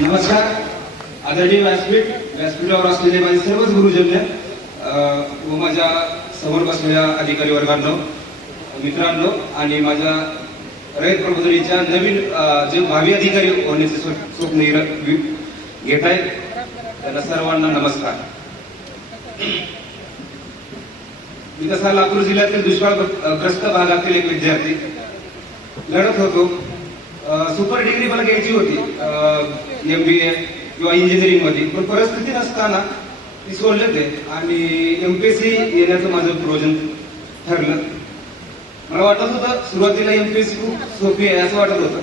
नमस्कार. आदरणीय व्यासपीठावर असलेले माझे सर्वच गुरुजन व माझ्या समोर बसलेल्या अधिकारी वर्गांनो, मित्रांनो आणि माझ्या रयत प्रबोधनीच्या नवीन जे भावी अधिकारी होण्याचे स्वप्न घेत आहेत त्यांना सर्वांना नमस्कार. मी तसा लातूर जिल्ह्यातील दुष्काळग्रस्त भागातील एक विद्यार्थी लढत होतो. सुपर डिग्री मला घ्यायची होती MBA किंवा इंजिनिअरिंग मध्ये, पण परिस्थिती नसताना ती सोडले ते आणि MPSC येण्याचं माझं प्रोजन ठरलं. मला वाटत होतं सुरुवातीला MPSC खूप सोपी आहे असं वाटत होतं,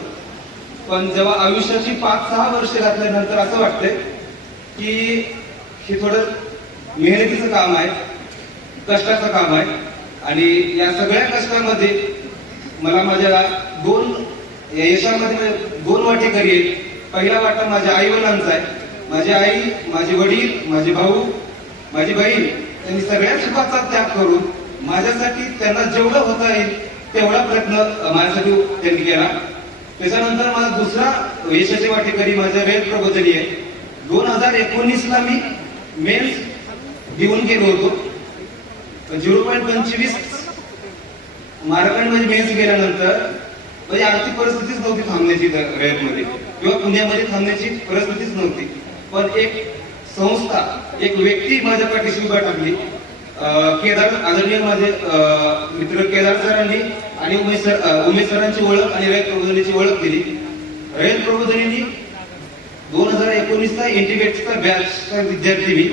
पण जेव्हा आयुष्याची 5-6 वर्ष घातल्यानंतर असं वाटतंय की हे थोडं मेहनतीचं काम आहे, कष्टाचं काम आहे. आणि या सगळ्या कष्टामध्ये मला माझ्या यशामध्ये 2 वाटेकरी आहेत. पहिला वाटा माझ्या आई वडिलांचा आहे. माझी आई, माझे वडील, माझे भाऊ, माझी बहीण त्यांनी सगळ्या सुखाचा त्याग करून माझ्यासाठी त्यांना जेवढं होता येईल तेवढा प्रयत्न माझ्यासाठी त्यांनी केला. त्याच्यानंतर माझा दुसरा यशाचे वाटेकरी माझ्या रयत प्रबोधनी आहे. 2019ला मी मेन्स देऊन गेलो होतो. 0.25 मार्कांमध्ये मेन्स गेल्यानंतर म्हणजे आर्थिक परिस्थितीच नव्हती थांबण्याची रयतमध्ये किंवा पुण्यामध्ये थांबण्याची परिस्थितीच नव्हती. पण एक संस्था, एक व्यक्ती माझ्या पाठीशी उभा टाकली. आदरणीय माझे मित्र केदार सरांनी आणि उमेश सरांची ओळख आणि रयत प्रबोधनीची ओळख केली. रयत प्रबोधनीने 2019चा इंटिग्रेटचा बॅचचा विद्यार्थी मी.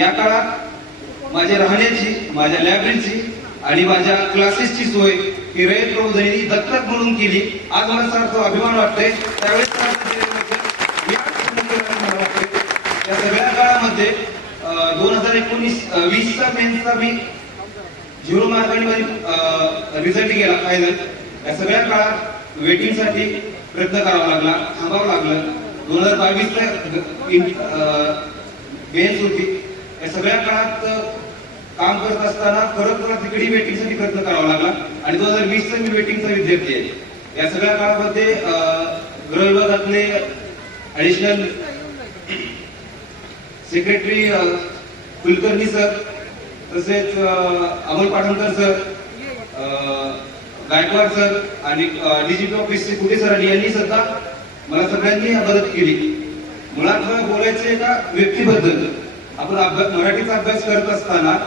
या काळात माझ्या राहण्याची, माझ्या लायब्ररीची आणि माझ्या क्लासेसची सोय ही रयत प्रबोधनीने दत्तक म्हणून केली. आज मला सारखा अभिमान वाटतोय. त्यावेळेस या सगळ्या काळामध्ये 2019-20चा मेन्सचा मी 0 मार्कांनी रिझल्ट गेला फायनल. या सगळ्या काळात वेटिंगसाठी प्रयत्न करावा लागला, थांबावं लागलं. 2022चा मेन्स होती. या सगळ्या काळात काम करत असताना खरोखर तिकडे वेटिंगसाठी प्रयत्न करावा लागला आणि 2020चा मी वेटिंगचा विद्यार्थी आहे. या सगळ्या काळामध्ये गृह विभागातले ऍडिशनल सेक्रेटरी कुलकर्णी सर, तसेच अमोल पाटणकर सर, गायकवाड सर आणि DGP ऑफिसचे कुठे सर यांनी सुद्धा मला सगळ्यांनी मदत केली. मुळात बोलायचं एका व्यक्तीबद्दल, आपण मराठीचा अभ्यास करत असताना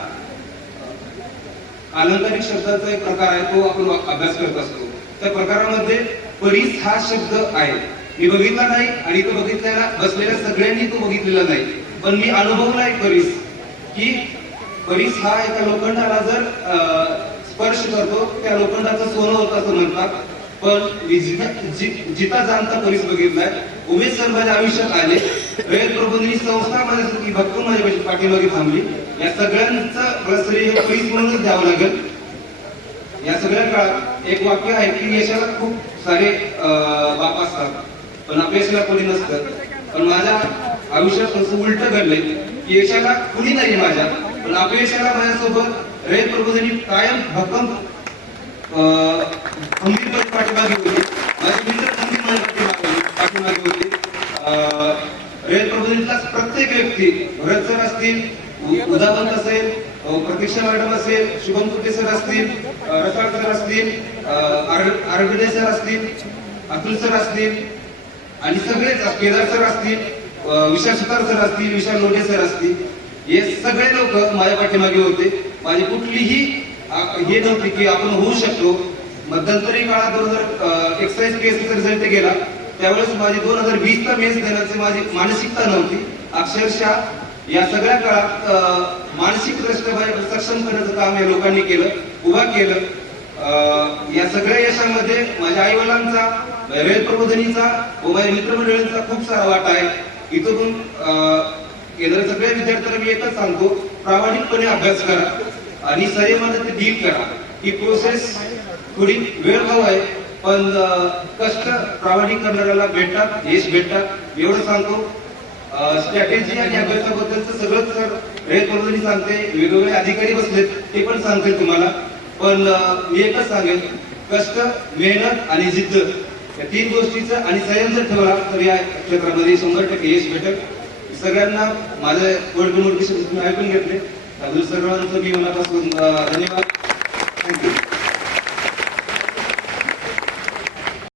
अलंकारिक शब्दाचा एक प्रकार आहे, तो आपण अभ्यास करत असतो. त्या प्रकारामध्ये परीस हा शब्द आहे. मी बघितला नाही आणि तो बघितलेला बसलेल्या सगळ्यांनी तो बघितलेला नाही, पण मी अनुभवला एक परीस, की परीस हा एका लोखंडाला जर स्पर्श करतो त्या लोखंडाचं सोनं होतं असं म्हणतात. पण जिता जाणता परीस बघितलाय. उमेश सर माझ्या आयुष्यात आले. रयत प्रबोधनी संस्था माझ्यासाठी भक्कम माझ्या पाठीमागे थांबली. या सगळ्यांचं प्रसरी हे परीस म्हणूनच द्यावं लागेल. या सगळ्या काळात एक वाक्य आहे की यशाला खूप सारे बाप असतात पण अपयशाला कोणी नसतं. पण माझ्या आयुष्यात असं उलट घडलंय की यशाला कुणी नाही माझ्या, पण अपयशाला माझ्यासोबत रयत प्रबोधनी कायम भक्कम खंबीरपणे पाठीमागे होती. माझे मित्र खंबीर माझ्या पाठीमागे होते. रयत प्रबोधनीतला प्रत्येक व्यक्ती, भरत सर असतील, उदावंत असेल, प्रतीक्षा मॅडम असेल, शुभम कुटे सर असतील, रसाळ सर असतील, आरविदे सर असतील, अतुल सर असतील आणि सगळेच केदार सर असतील, विशाल सुतार सर असतील, विशाल लोढे सर असतील, हे सगळे लोक माझ्या पाठीमागे होते. माझी कुठलीही हे नव्हती की आपण होऊ शकतो. मध्यंतरी काळात 2021 PSCचा रिझल्ट गेला त्यावेळेस माझी 2020चा मेन्स देण्याची माझी मानसिकता नव्हती. अक्षरशः या सगळ्या काळात मानसिक दृष्ट्या सक्षम करण्याचं काम या लोकांनी केलं, उभा केलं. या सगळ्या यशामध्ये माझ्या आई वडिलांचा, रयत प्रबोधनीचा व माझ्या मित्रमंडळींचा खूप सारा वाटा आहे. इथून केंद्र सगळ्या विद्यार्थ्यांना मी एकच सांगतो, प्रामाणिकपणे अभ्यास करा आणि संयमाने ते डील करा. ही प्रोसेस थोडी वेळ हवा आहे, पण कष्ट प्रामाणिक करणाऱ्याला भेटतात, यश भेटतात एवढं सांगतो. स्ट्रॅटेजी आणि अभ्यासाबद्दलचं सगळंच रयत प्रबोधनी सांगते, वेगवेगळे अधिकारी बसलेत ते पण सांगतील तुम्हाला. पण मी एकच सांगेन, कष्ट, मेहनत आणि जिद्द या 3 गोष्टीचं आणि संयम जर ठेवला तर या क्षेत्रामध्ये 100% यश भेटेल. सगळ्यांना माझे वर्ड टू वर्ड विषय ऐकून घेतले त्याबद्दल सर्वांचं मी मनापासून धन्यवाद.